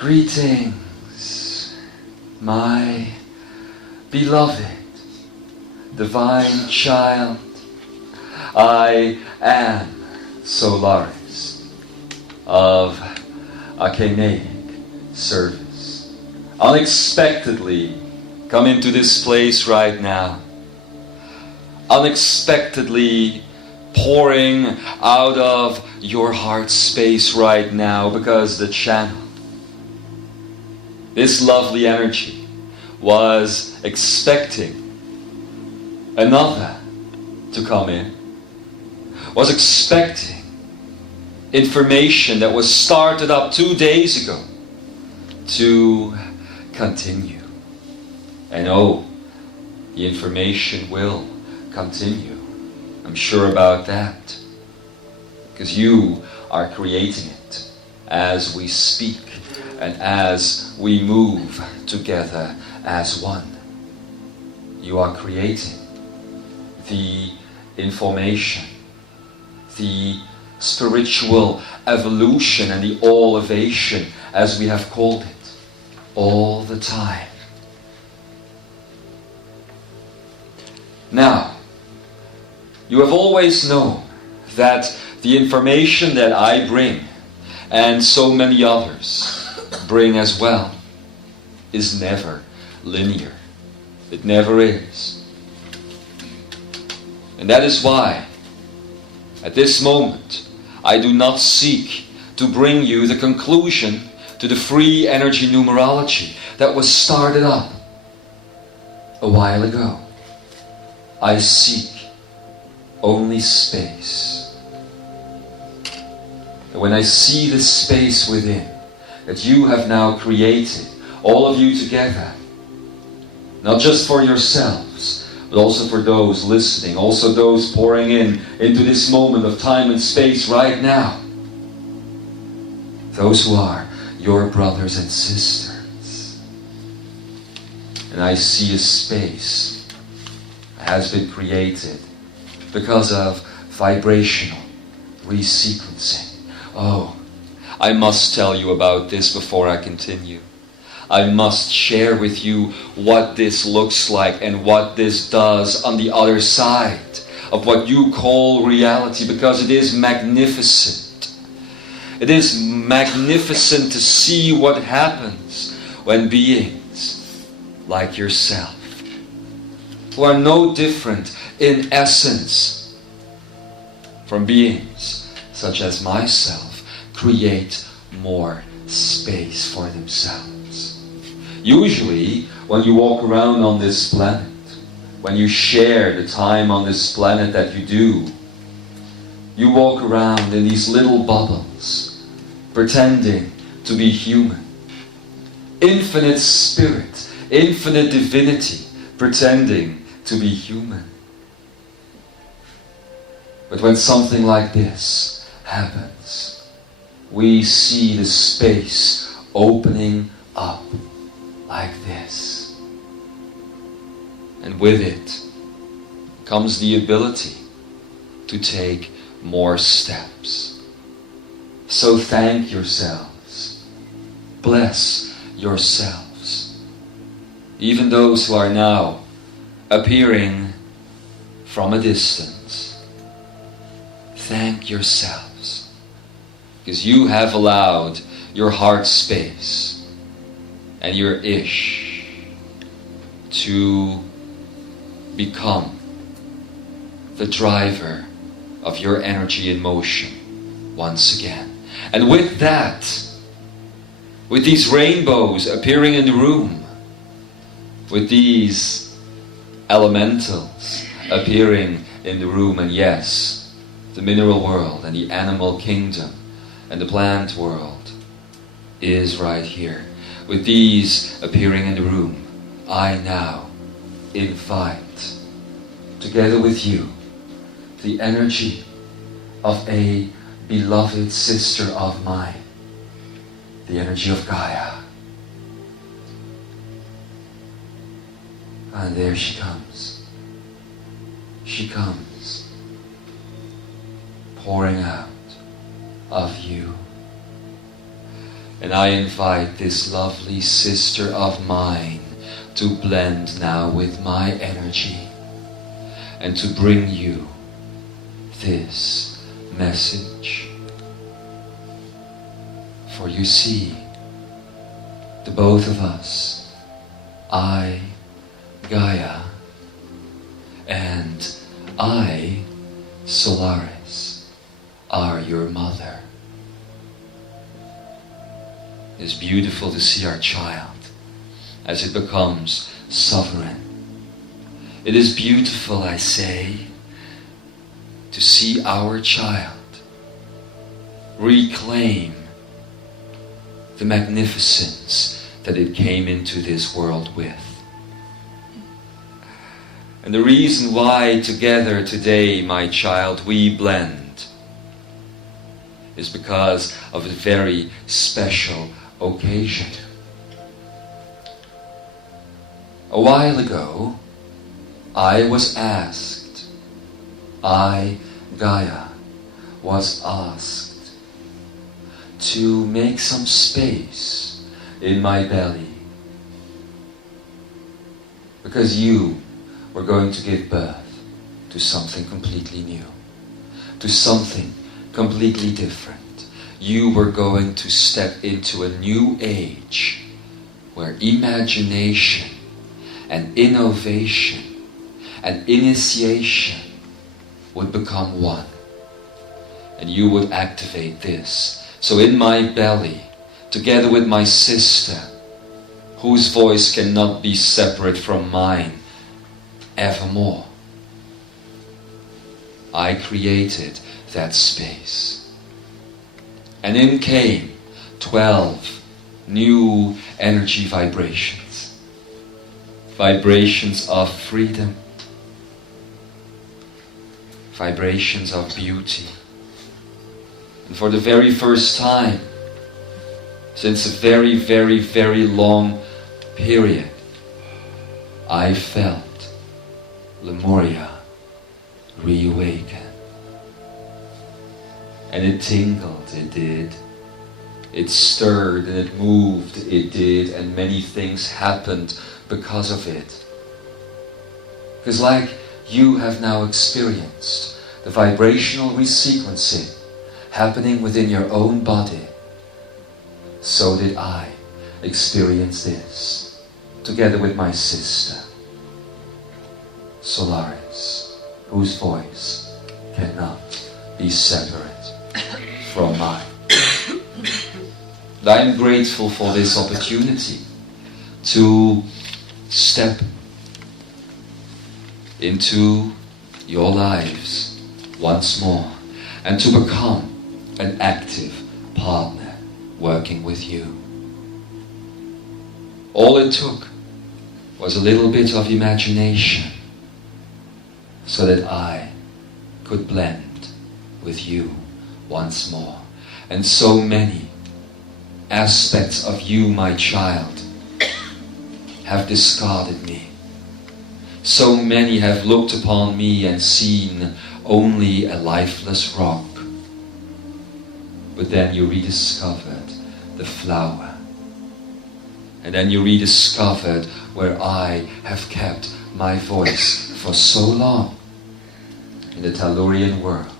Greetings, my beloved divine child. I am Solarys of Akeneic service. Unexpectedly come into this place right now. Unexpectedly pouring out of your heart space right now, because the channel, this lovely energy, was expecting another to come in, was expecting information that was started up 2 days ago to continue. And oh, the information will continue. I'm sure about that, because you are creating it as we speak and as we move together as one. You are creating the information, the spiritual evolution and the all-ovation, as we have called it, all the time. Now, you have always known that the information that I bring, and so many others bring as well, is never linear. It never is. And that is why, at this moment, I do not seek to bring you the conclusion to the free energy numerology that was started up a while ago. I seek only space. And when I see the space within that you have now created, all of you together, not just for yourselves, but also for those listening, also those pouring into this moment of time and space right now, those who are your brothers and sisters. And I see a space that has been created because of vibrational resequencing. Oh, I must tell you about this before I continue. I must share with you what this looks like and what this does on the other side of what you call reality, because it is magnificent. It is magnificent to see what happens when beings like yourself, who are no different in essence from beings such as myself, create more space for themselves. Usually, when you walk around on this planet, when you share the time on this planet that you do, you walk around in these little bubbles, pretending to be human. Infinite spirit, infinite divinity, pretending to be human. But when something like this happens, we see the space opening up like this. And with it comes the ability to take more steps. So thank yourselves. Bless yourselves. Even those who are now appearing from a distance. Thank yourselves, because you have allowed your heart space and your ish to become the driver of your energy in motion once again. And with that, with these rainbows appearing in the room, with these elementals appearing in the room, and yes, the mineral world and the animal kingdom and the plant world is right here. With these appearing in the room, I now invite, together with you, the energy of a beloved sister of mine, the energy of Gaia. And there she comes. She comes, pouring out of you. And I invite this lovely sister of mine to blend now with my energy and to bring you this message. For you see, the both of us, I, Gaia, and I, Solarys, are your mother. It is beautiful to see our child as it becomes sovereign. It is beautiful, I say, to see our child reclaim the magnificence that it came into this world with. And the reason why together today, my child, we blend is because of a very special occasion. A while ago, I was asked, I, Gaia, was asked to make some space in my belly because you were going to give birth to something completely new, to something completely different. You were going to step into a new age where imagination and innovation and initiation would become one. And you would activate this. So in my belly, together with my sister, whose voice cannot be separate from mine evermore, I created that space. And in came 12 new energy vibrations. Vibrations of freedom. Vibrations of beauty. And for the very first time, since a very, very, very long period, I felt Lemuria reawaken. And it tingled, it did. It stirred and it moved, it did. And many things happened because of it. Because like you have now experienced the vibrational resequencing happening within your own body, so did I experience this together with my sister, Solarys, whose voice cannot be separate from mine. And I am grateful for this opportunity to step into your lives once more and to become an active partner working with you. All it took was a little bit of imagination so that I could blend with you once more. And so many aspects of you, my child, have discarded me. So many have looked upon me and seen only a lifeless rock. But then you rediscovered the flower. And then you rediscovered where I have kept my voice for so long in the Tellurian world,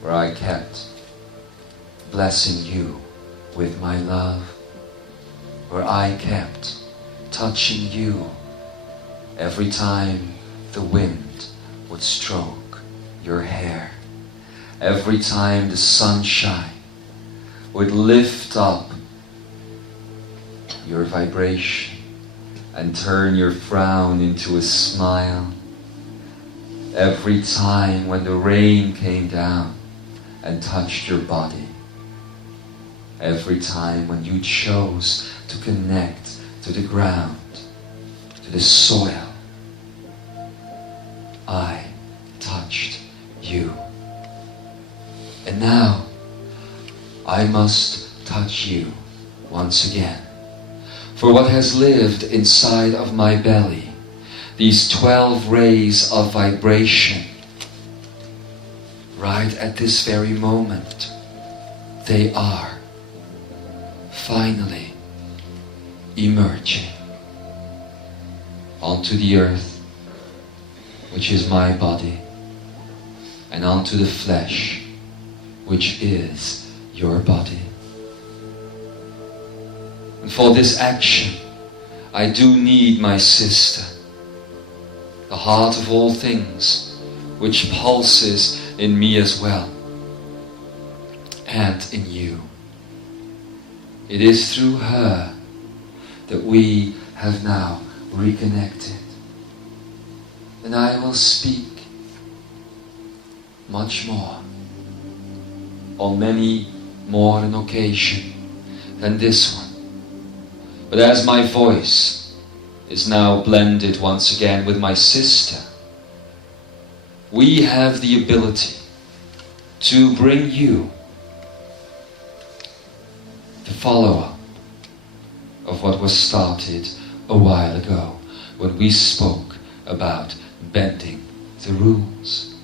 where I kept blessing you with my love, where I kept touching you every time the wind would stroke your hair, every time the sunshine would lift up your vibration and turn your frown into a smile, every time when the rain came down and touched your body, every time when you chose to connect to the ground, to the soil, I touched you. And now I must touch you once again. For what has lived inside of my belly, these 12 rays of vibration, right at this very moment, they are finally emerging onto the earth, which is my body, and onto the flesh, which is your body. And for this action, I do need my sister, the heart of all things, which pulses in me as well, and in you. It is through her that we have now reconnected. And I will speak much more, on many more an occasion than this one. But as my voice is now blended once again with my sister, we have the ability to bring you the follow-up of what was started a while ago when we spoke about bending the rules.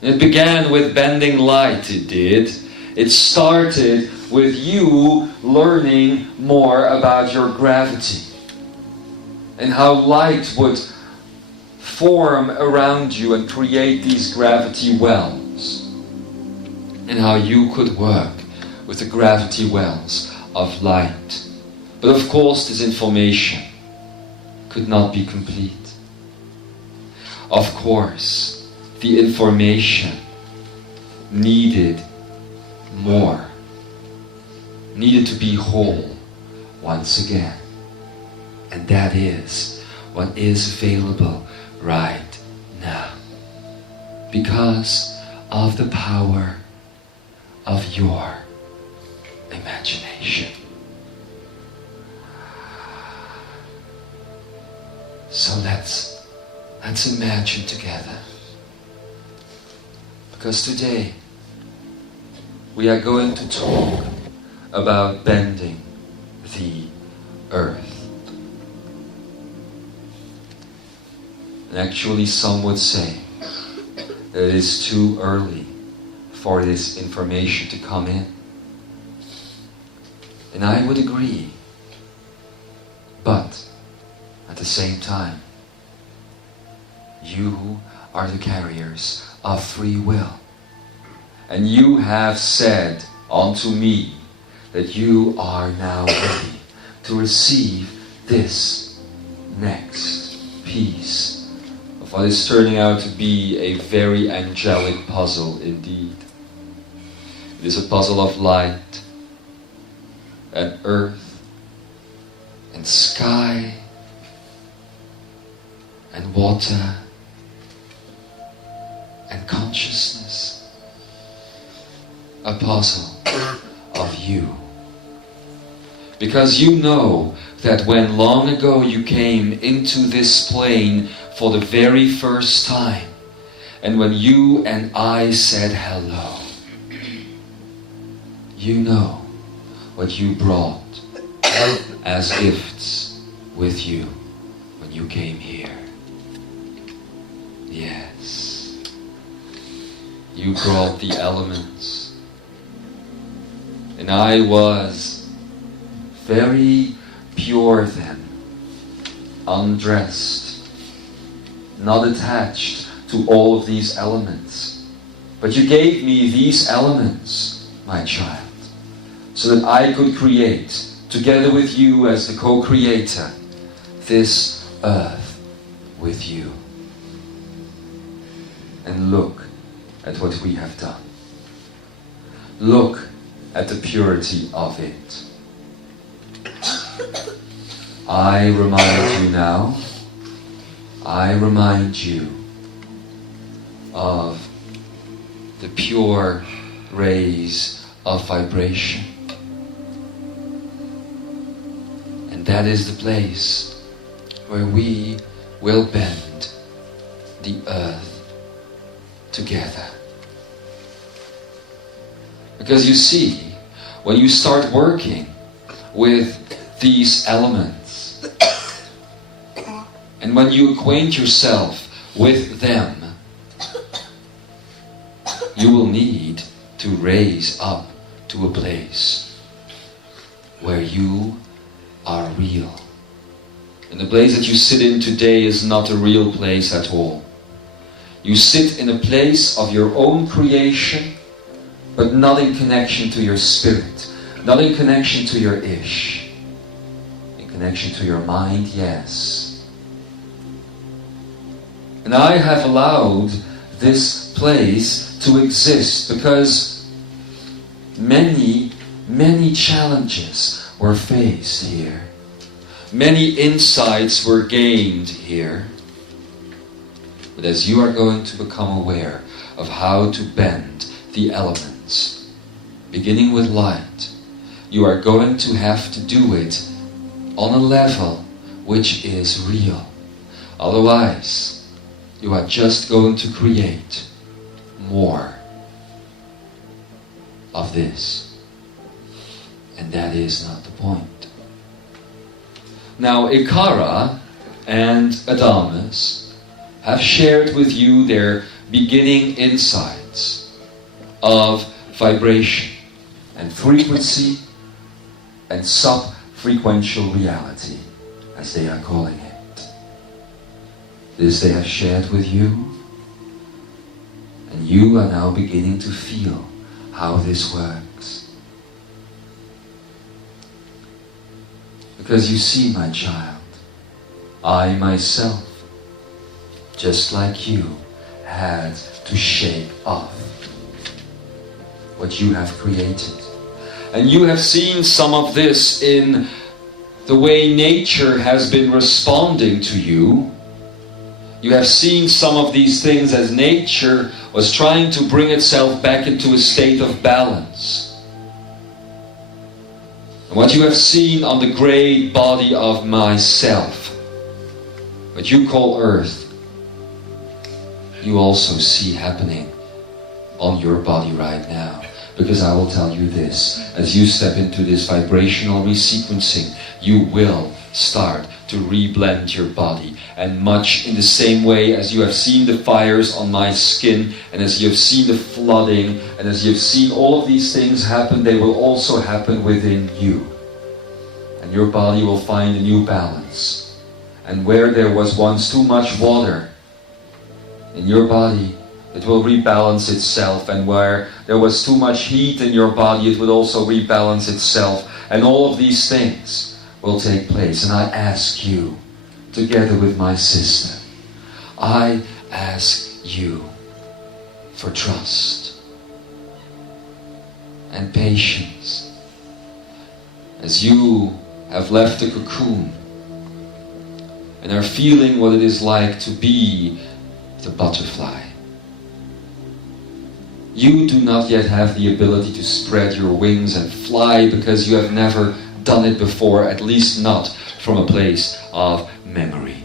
It began with bending light, it did. It started with you learning more about your gravity and how light would form around you and create these gravity wells, and how you could work with the gravity wells of light. But of course this information could not be complete. Of course the information needed more, needed to be whole once again. And that is what is available right now, because of the power of your imagination. So let's imagine together, because today we are going to talk about bending the earth. And actually some would say that it is too early for this information to come in. And I would agree. But at the same time, you are the carriers of free will. And you have said unto me that you are now ready to receive this next piece of what is turning out to be a very angelic puzzle indeed. It is a puzzle of light and earth and sky and water and consciousness. A puzzle of you. Because you know that when long ago you came into this plane for the very first time, and when you and I said hello, you know what you brought as gifts with you when you came here. Yes, you brought the elements. And I was very pure then, undressed, not attached to all of these elements. But you gave me these elements, my child, so that I could create, together with you as the co-creator, this earth with you. And look at what we have done. Look at the purity of it. I remind you now, I remind you of the pure rays of vibration. And that is the place where we will bend the earth together. Because you see, when you start working with these elements, and when you acquaint yourself with them, you will need to raise up to a place where you are real. And the place that you sit in today is not a real place at all. You sit in a place of your own creation, but not in connection to your spirit, not in connection to your ish. In connection to your mind, yes. And I have allowed this place to exist because many challenges were faced here. Many insights were gained here. But as you are going to become aware of how to bend the elements, beginning with light, you are going to have to do it on a level which is real. Otherwise, you are just going to create more of this. And that is not the point. Now, Ikara and Adamus have shared with you their beginning insights of vibration and frequency and sub-frequential reality, as they are calling it. This they have shared with you, and you are now beginning to feel how this works. Because you see, my child, I myself, just like you, had to shake off what you have created. And you have seen some of this in the way nature has been responding to you. You have seen some of these things as nature was trying to bring itself back into a state of balance. And what you have seen on the great body of myself, what you call Earth, you also see happening on your body right now. Because I will tell you this, as you step into this vibrational resequencing, you will start to reblend your body. And much in the same way as you have seen the fires on my skin, and as you have seen the flooding, and as you have seen all of these things happen, they will also happen within you. And your body will find a new balance. And where there was once too much water in your body, it will rebalance itself. And where there was too much heat in your body, it will also rebalance itself. And all of these things will take place. And I ask you, together with my sister, I ask you for trust and patience as you have left the cocoon and are feeling what it is like to be the butterfly. You do not yet have the ability to spread your wings and fly because you have never done it before, at least not from a place of memory.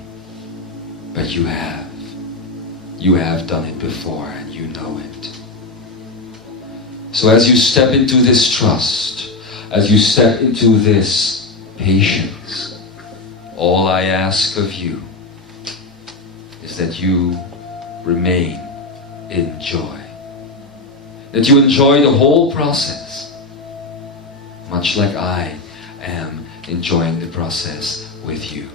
But you have. You have done it before and you know it. So as you step into this trust, as you step into this patience, all I ask of you is that you remain in joy. That you enjoy the whole process, much like I am enjoying the process with you.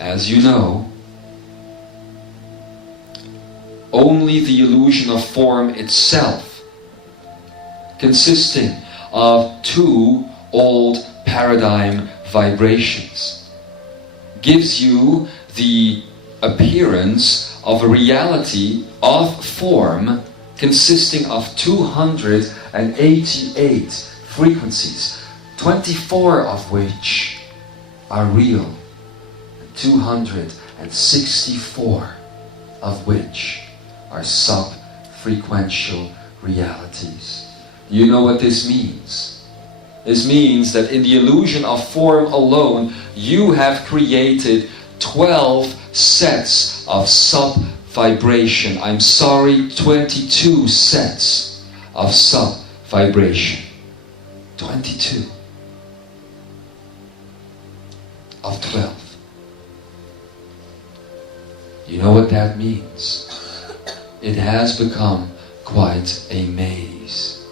As you know, only the illusion of form itself, consisting of two old paradigm vibrations, gives you the appearance of a reality of form consisting of 288 frequencies, 24 of which are real, 264 of which are sub-frequential realities. You know what this means? This means that in the illusion of form alone, you have created 12 sets of sub-vibration. 22 sets of sub-vibration. 22 of 12. You know what that means? It has become quite a maze.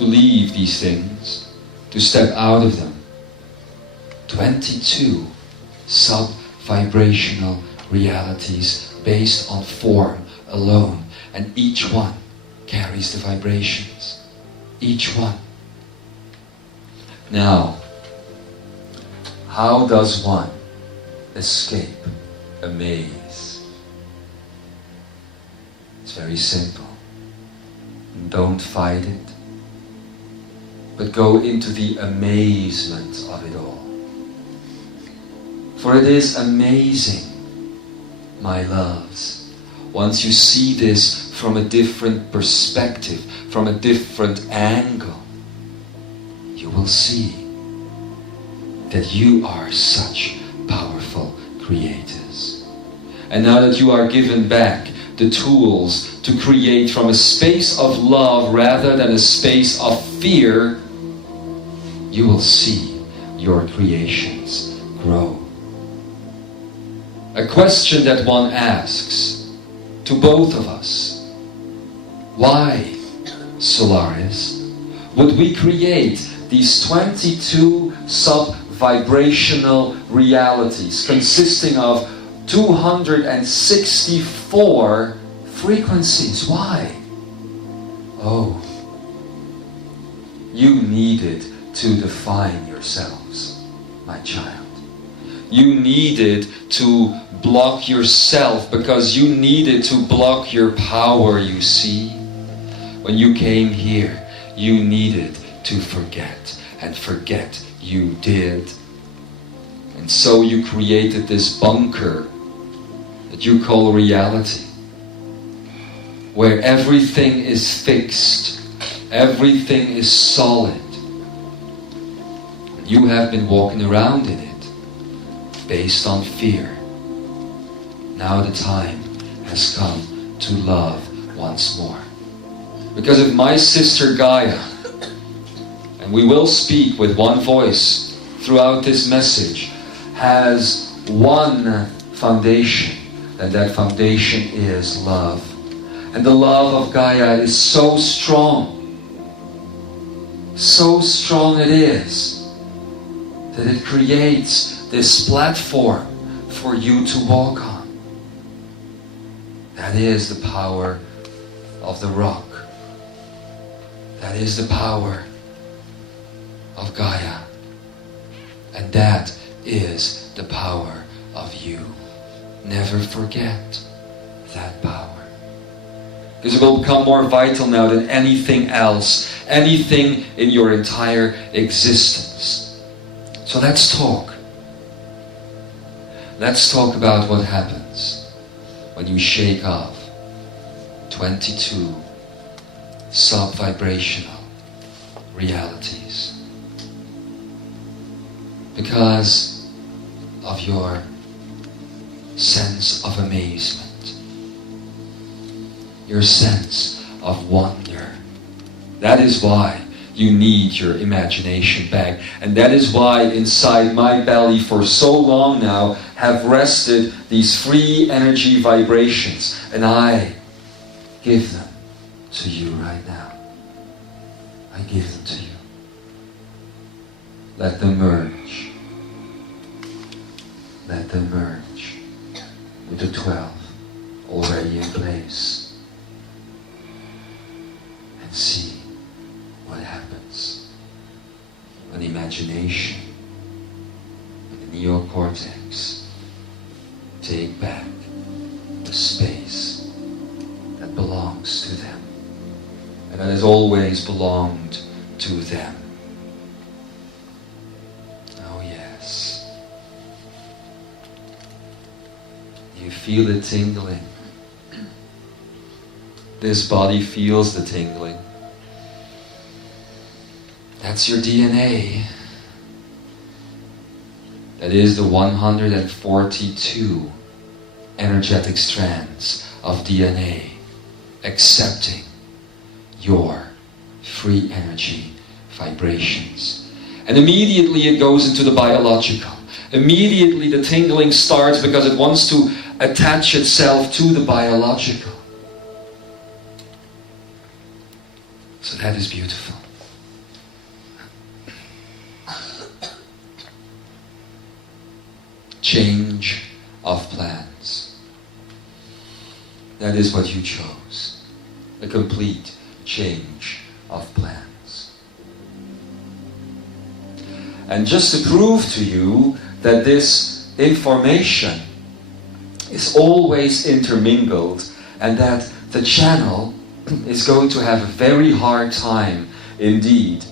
to leave these things, to step out of them. 22 sub-vibrational realities based on form alone, and each one carries the vibrations. Each one. Now, how does one escape a maze? It's very simple. Don't fight it, but go into the amazement of it all. For it is amazing, my loves, once you see this from a different perspective, from a different angle, you will see that you are such powerful creators. And now that you are given back the tools to create from a space of love rather than a space of fear, you will see your creations grow. A question that one asks to both of us: why, Solarys, would we create these 22 sub-vibrational realities consisting of 264 frequencies? Why? Oh, you needed to define yourselves, my child. You needed to block yourself because you needed to block your power, you see. When you came here, you needed to forget, and forget you did. And so you created this bunker that you call reality, where everything is fixed, everything is solid. You have been walking around in it based on fear. Now the time has come to love once more. Because if my sister Gaia, and we will speak with one voice throughout this message, has one foundation, then that foundation is love. And the love of Gaia is so strong it is, that it creates this platform for you to walk on. That is the power of the rock. That is the power of Gaia. And that is the power of you. Never forget that power. Because it will become more vital now than anything else, anything in your entire existence. So let's talk. Let's talk about what happens when you shake off 22 sub-vibrational realities. Because of your sense of amazement, your sense of wonder. That is why you need your imagination back. And that is why inside my belly for so long now have rested these free energy vibrations. And I give them to you right now. I give them to you. Let them merge. Let them merge with the 12 already in place. And see what happens when imagination and the neocortex take back the space that belongs to them and that has always belonged to them. Oh yes. You feel it tingling. This body feels the tingling. That's your DNA. That is the 142 energetic strands of DNA accepting your free energy vibrations. And immediately it goes into the biological. Immediately the tingling starts because it wants to attach itself to the biological. So that is beautiful. change of plans. That is what you chose. A complete change of plans. And just to prove to you that this information is always intermingled and that the channel is going to have a very hard time indeed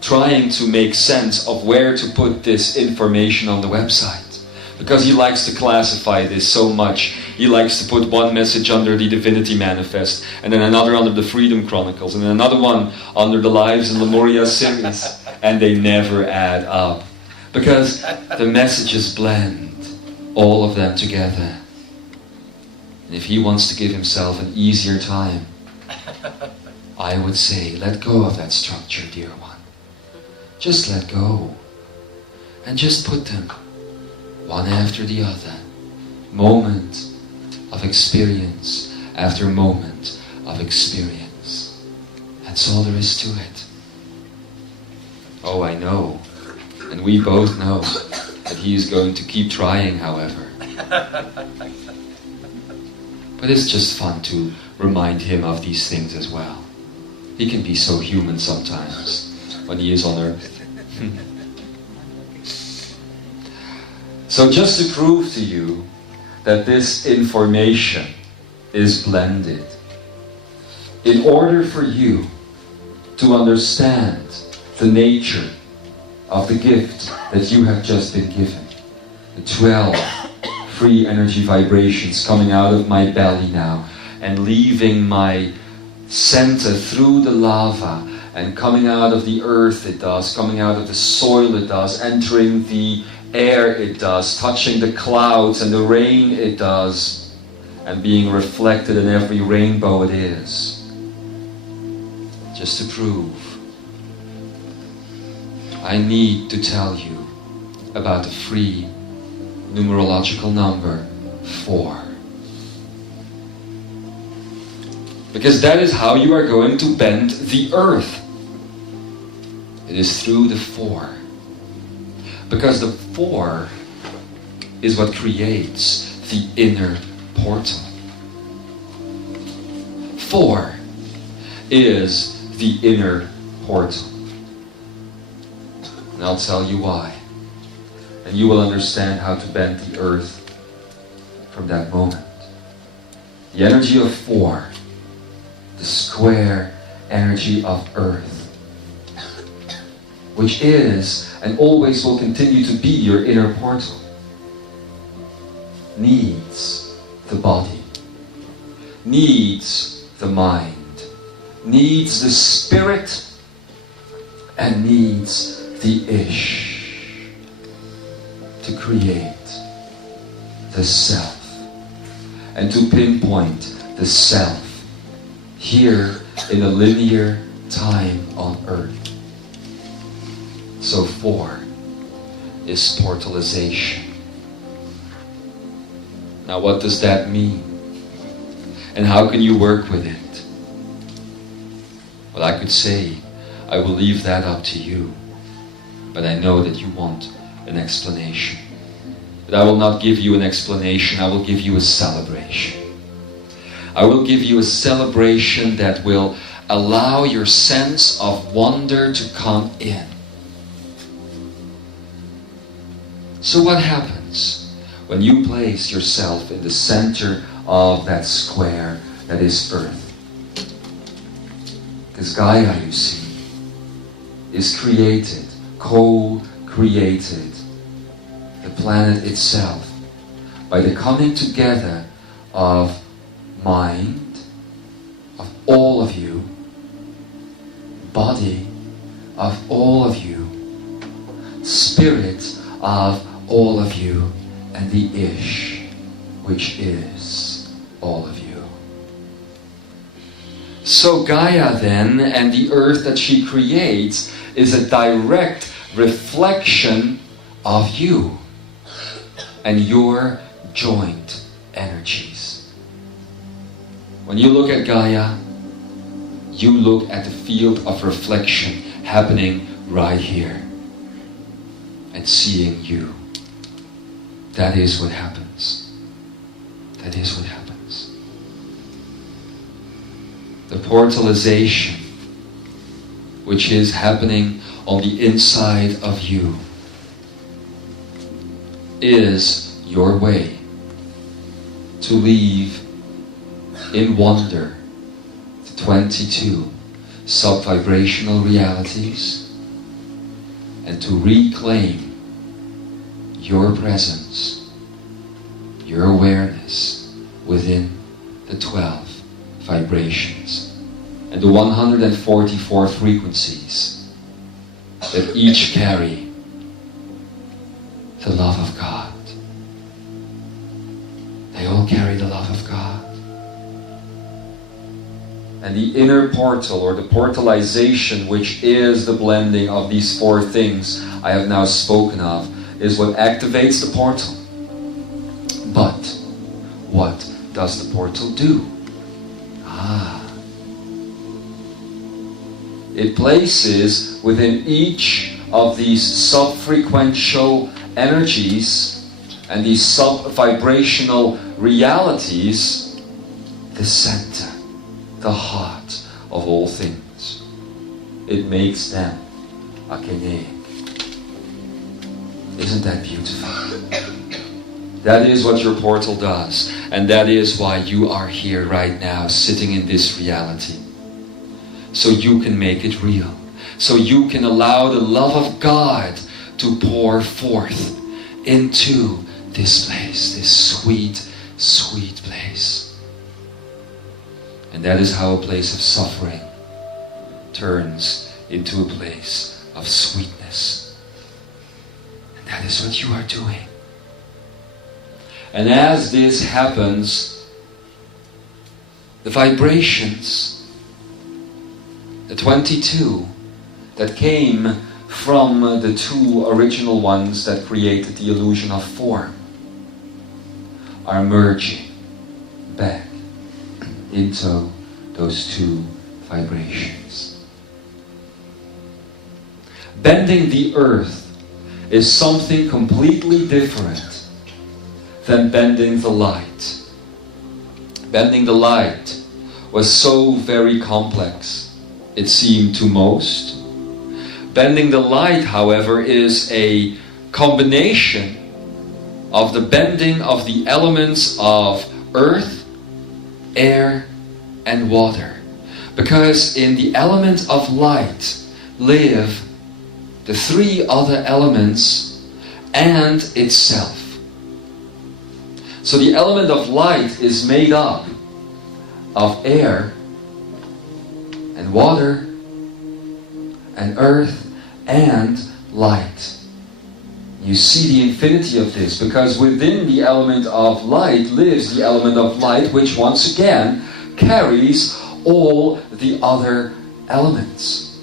trying to make sense of where to put this information on the website. Because he likes to classify this so much. He likes to put one message under the Divinity Manifest, and then another under the Freedom Chronicles, and then another one under the Lives in Lemuria series, and they never add up. Because the messages blend all of them together. And if he wants to give himself an easier time, I would say, let go of that structure, dear one. Just let go. And just put them one after the other. Moment of experience after moment of experience. That's all there is to it. Oh, I know. And we both know that he is going to keep trying, however. But it's just fun to remind him of these things as well. He can be so human sometimes when he is on earth. So just to prove to you that this information is blended, in order for you to understand the nature of the gift that you have just been given, the 12 free energy vibrations coming out of my belly now and leaving my center through the lava and coming out of the earth it does, coming out of the soil it does, entering the air it does, touching the clouds and the rain it does, and being reflected in every rainbow it is. Just to prove, I need to tell you about the free numerological number 4. Because that is how you are going to bend the earth. It is through the 4. Because the 4 is what creates the inner portal. 4 is the inner portal. And I'll tell you why. And you will understand how to bend the earth from that moment. The energy of 4, the square energy of earth, which is and always will continue to be your inner portal, needs the body, needs the mind, needs the spirit, and needs the ish to create the self and to pinpoint the self here in a linear time on earth. So 4 is portalization. Now what does that mean? And how can you work with it? Well, I could say, I will leave that up to you. But I know that you want an explanation. But I will not give you an explanation, I will give you a celebration. I will give you a celebration that will allow your sense of wonder to come in. So what happens when you place yourself in the center of that square that is Earth? Because Gaia, you see, is created, co-created, the planet itself, by the coming together of mind, of all of you, body of all of you, spirit of all of you, and the Ish, which is all of you. So Gaia then, and the earth that she creates, is a direct reflection of you and your joint energies. When you look at Gaia, you look at the field of reflection happening right here and seeing you. that is what happens. That is what happens. The portalization, which is happening on the inside of you, is your way to leave in wonder the 22 sub-vibrational realities and to reclaim your presence, your awareness within the 12 vibrations and the 144 frequencies that each carry the love of God. They all carry the love of God. And the inner portal, or the portalization, which is the blending of these four things I have now spoken of, is what activates the portal. But what does the portal do? It places within each of these sub-frequential energies and these sub-vibrational realities the center, the heart of all things. It makes them Akeneic. Isn't that beautiful? That is what your portal does, and that is why you are here right now, sitting in this reality. So you can make it real. So you can allow the love of God to pour forth into this place, this sweet, sweet place. And that is how a place of suffering turns into a place of sweetness. And that is what you are doing. And as this happens, the vibrations, the 22 that came from the two original ones that created the illusion of form, are merging back into those two vibrations. Bending the earth is something completely different than bending the light. Bending the light was so very complex, it seemed to most. Bending the light, however, is a combination of the bending of the elements of earth, air, and water. Because in the element of light live the three other elements and itself. So the element of light is made up of air and water and earth and light. You see the infinity of this, because within the element of light lives the element of light, which once again carries all the other elements.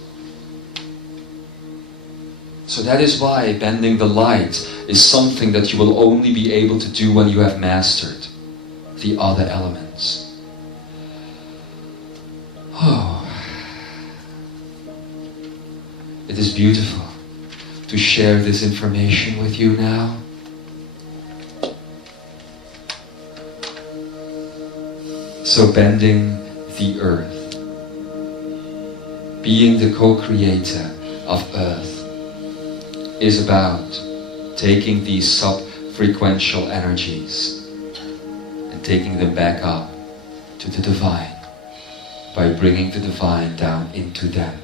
So that is why bending the light is something that you will only be able to do when you have mastered the other elements. Oh, it is beautiful to share this information with you now. So bending the earth, being the co-creator of earth, is about taking these sub-frequential energies and taking them back up to the divine by bringing the divine down into them.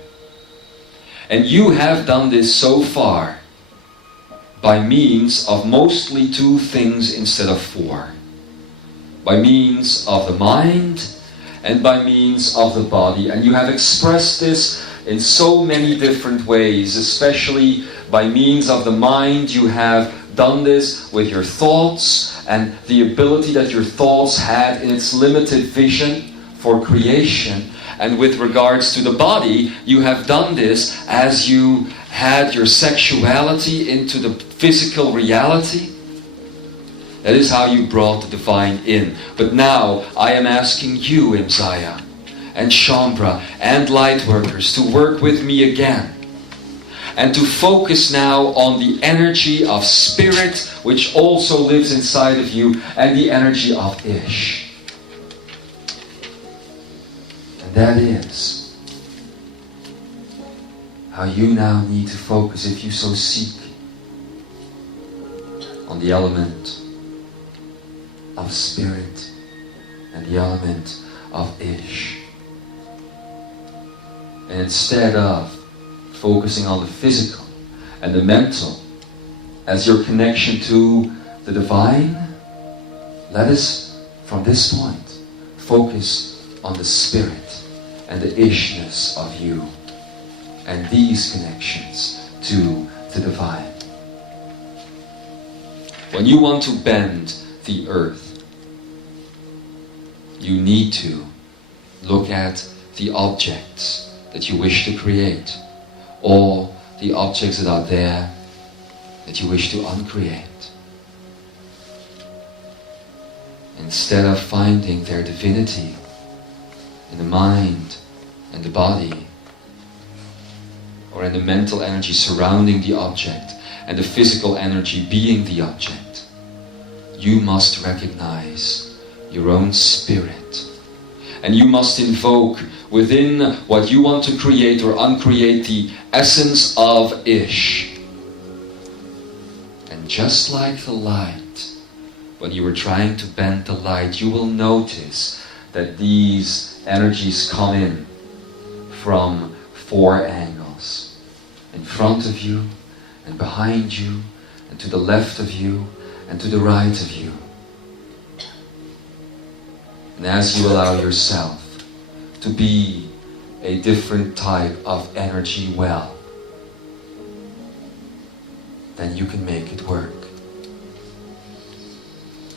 And you have done this so far by means of mostly two things instead of four. By means of the mind and by means of the body. And you have expressed this in so many different ways, especially by means of the mind. You have done this with your thoughts and the ability that your thoughts had in its limited vision for creation. And with regards to the body, you have done this as you had your sexuality into the physical reality. That is how you brought the divine in. But now I am asking you, Imzaia and Shambra and light workers, to work with me again and to focus now on the energy of spirit, which also lives inside of you, and the energy of Ish. And that is how you now need to focus, if you so seek, on the element of spirit and the element of Ish. And instead of focusing on the physical and the mental as your connection to the divine, let us, from this point, focus on the spirit and the Ishness of you and these connections to the divine. When you want to bend the earth, you need to look at the objects that you wish to create, all the objects that are there that you wish to uncreate. Instead of finding their divinity in the mind and the body, or in the mental energy surrounding the object and the physical energy being the object, you must recognize your own spirit. And you must invoke within what you want to create or uncreate the essence of Ish. And just like the light, when you were trying to bend the light, you will notice that these energies come in from 4 angles. In front of you, and behind you, and to the left of you, and to the right of you. And as you allow yourself to be a different type of energy well, then you can make it work.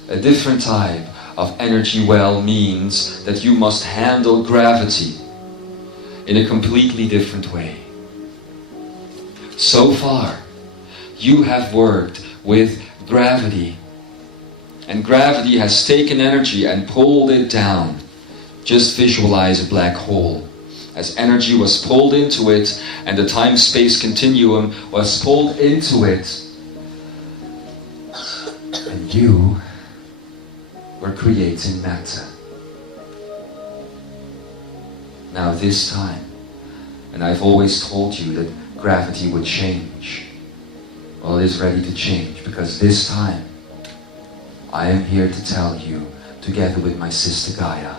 A different type of energy well means that you must handle gravity in a completely different way. So far, you have worked with gravity, and gravity has taken energy and pulled it down. Just visualize a black hole. As energy was pulled into it, and the time-space continuum was pulled into it, and you were creating matter. Now this time, and I've always told you that gravity would change. Well, it is ready to change, because this time I am here to tell you, together with my sister Gaia,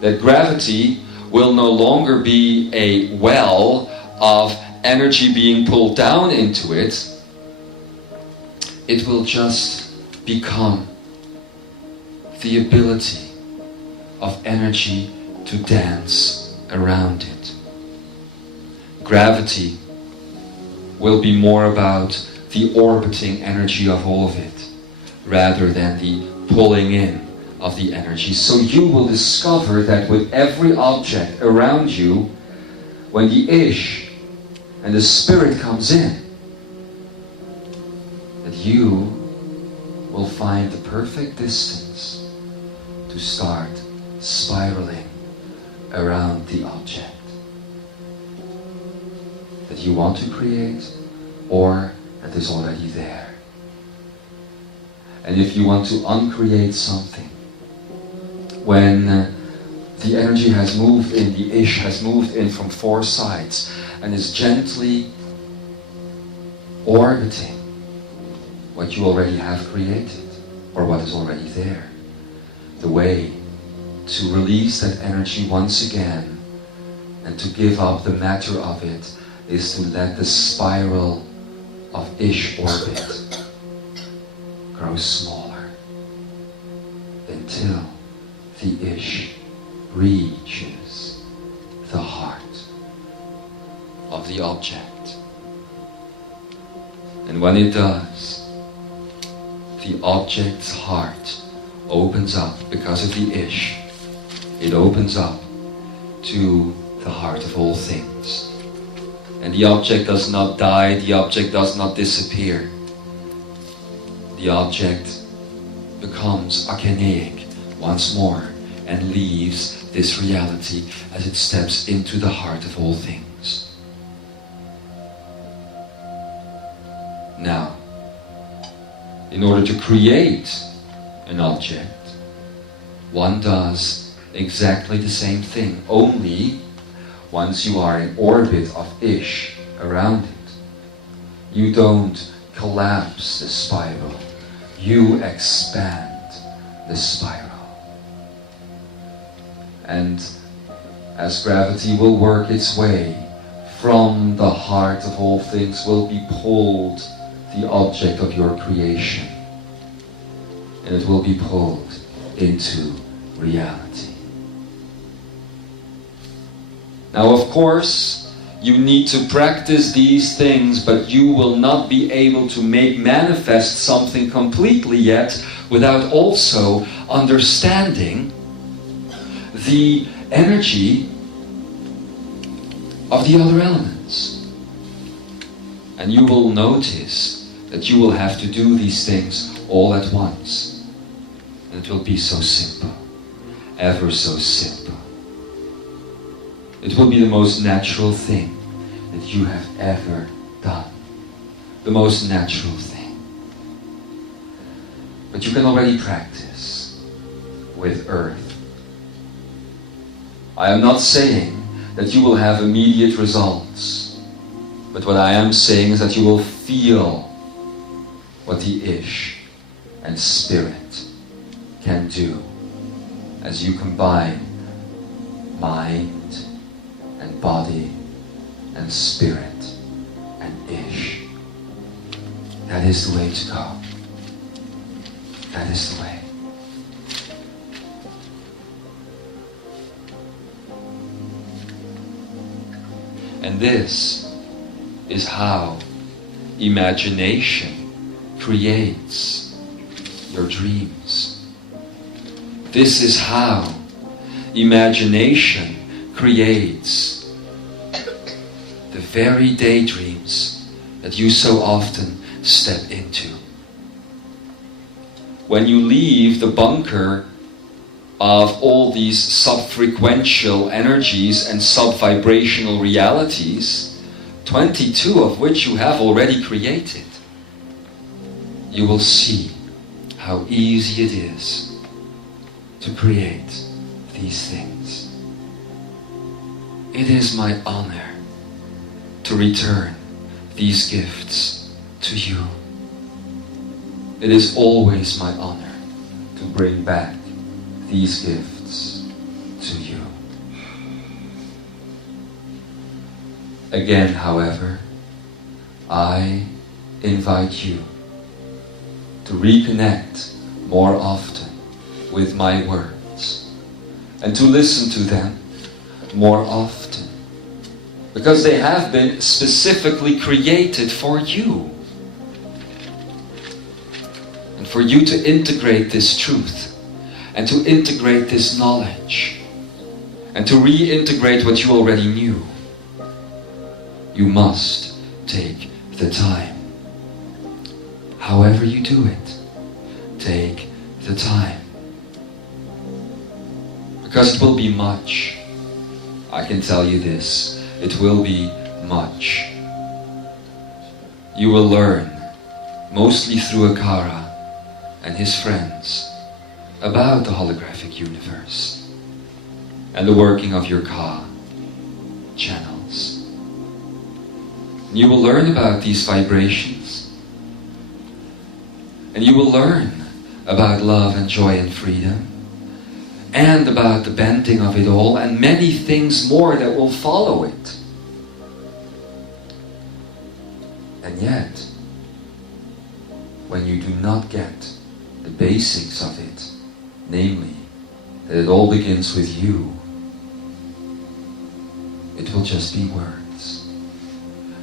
that gravity will no longer be a well of energy being pulled down into it. It will just become the ability of energy to dance around it. Gravity will be more about the orbiting energy of all of it, rather than the pulling in of the energy. So you will discover that with every object around you, when the Ish and the spirit comes in, that you will find the perfect distance to start spiraling around the object that you want to create, or that is already there. And if you want to uncreate something, when the energy has moved in, the Ish has moved in from 4 sides and is gently orbiting what you already have created, or what is already there. The way to release that energy once again and to give up the matter of it is to let the spiral of Ish orbit grow smaller until the Ish reaches the heart of the object. And when it does, the object's heart opens up because of the Ish. It opens up to the heart of all things. And the object does not die, the object does not disappear. The object becomes Akeneic once more and leaves this reality as it steps into the heart of all things. Now, in order to create an object, one does exactly the same thing, only once you are in orbit of Ish around it. You don't collapse the spiral, you expand the spiral. And as gravity will work its way, from the heart of all things will be pulled the object of your creation. And it will be pulled into reality. Now, of course, you need to practice these things, but you will not be able to make manifest something completely yet without also understanding the energy of the other elements. And you will notice that you will have to do these things all at once. And it will be so simple, ever so simple. It will be the most natural thing that you have ever done. The most natural thing. But you can already practice with earth. I am not saying that you will have immediate results, but what I am saying is that you will feel what the Ish and Spirit can do as you combine mind and body and spirit and Ish. That is the way to go. That is the way. And this is how imagination creates your dreams. This is how imagination creates the very daydreams that you so often step into. When you leave the bunker of all these sub-frequential energies and sub-vibrational realities, 22 of which you have already created, you will see how easy it is to create these things. It is my honor to return these gifts to you. It is always my honor to bring back these gifts to you. Again, however, I invite you to reconnect more often with my words and to listen to them more often, because they have been specifically created for you and for you to integrate this truth and to integrate this knowledge and to reintegrate what you already knew. You must take the time. However you do it, take the time. Because it will be much. I can tell you this, it will be much. You will learn, mostly through Akara and his friends, about the holographic universe and the working of your Ka channels. You will learn about these vibrations, and you will learn about love and joy and freedom, and about the bending of it all, and many things more that will follow it. And yet, when you do not get the basics of it, namely, that it all begins with you, it will just be words.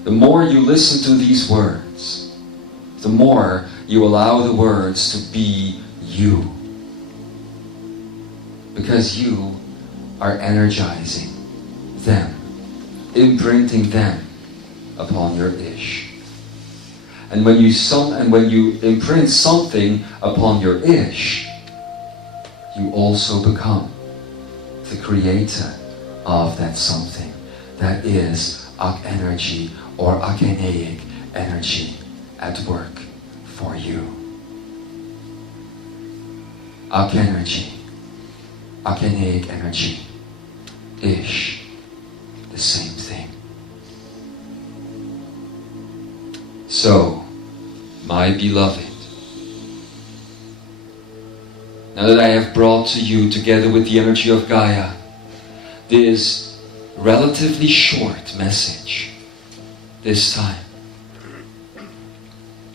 The more you listen to these words, the more you allow the words to be you. Because you are energizing them, imprinting them upon your Ish. And when you imprint something upon your Ish, you also become the creator of that something. That is Ak energy or Akeneic energy at work for you. Akeneic energy, Ish, the same thing. So, my beloved, now that I have brought to you, together with the energy of Gaia, this relatively short message, this time,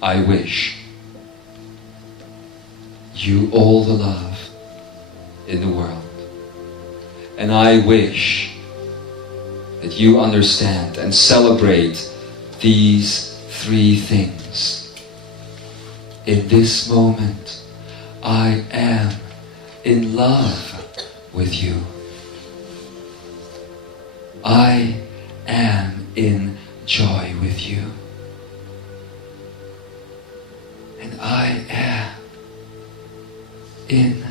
I wish you all the love in the world. And I wish that you understand and celebrate these three things. In this moment, I am in love with you. I am in joy with you. And I am in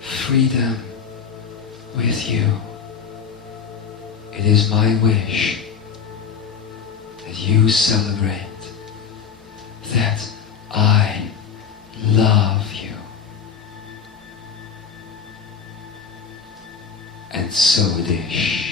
freedom with you. It is my wish that you celebrate that I love you. And so it is.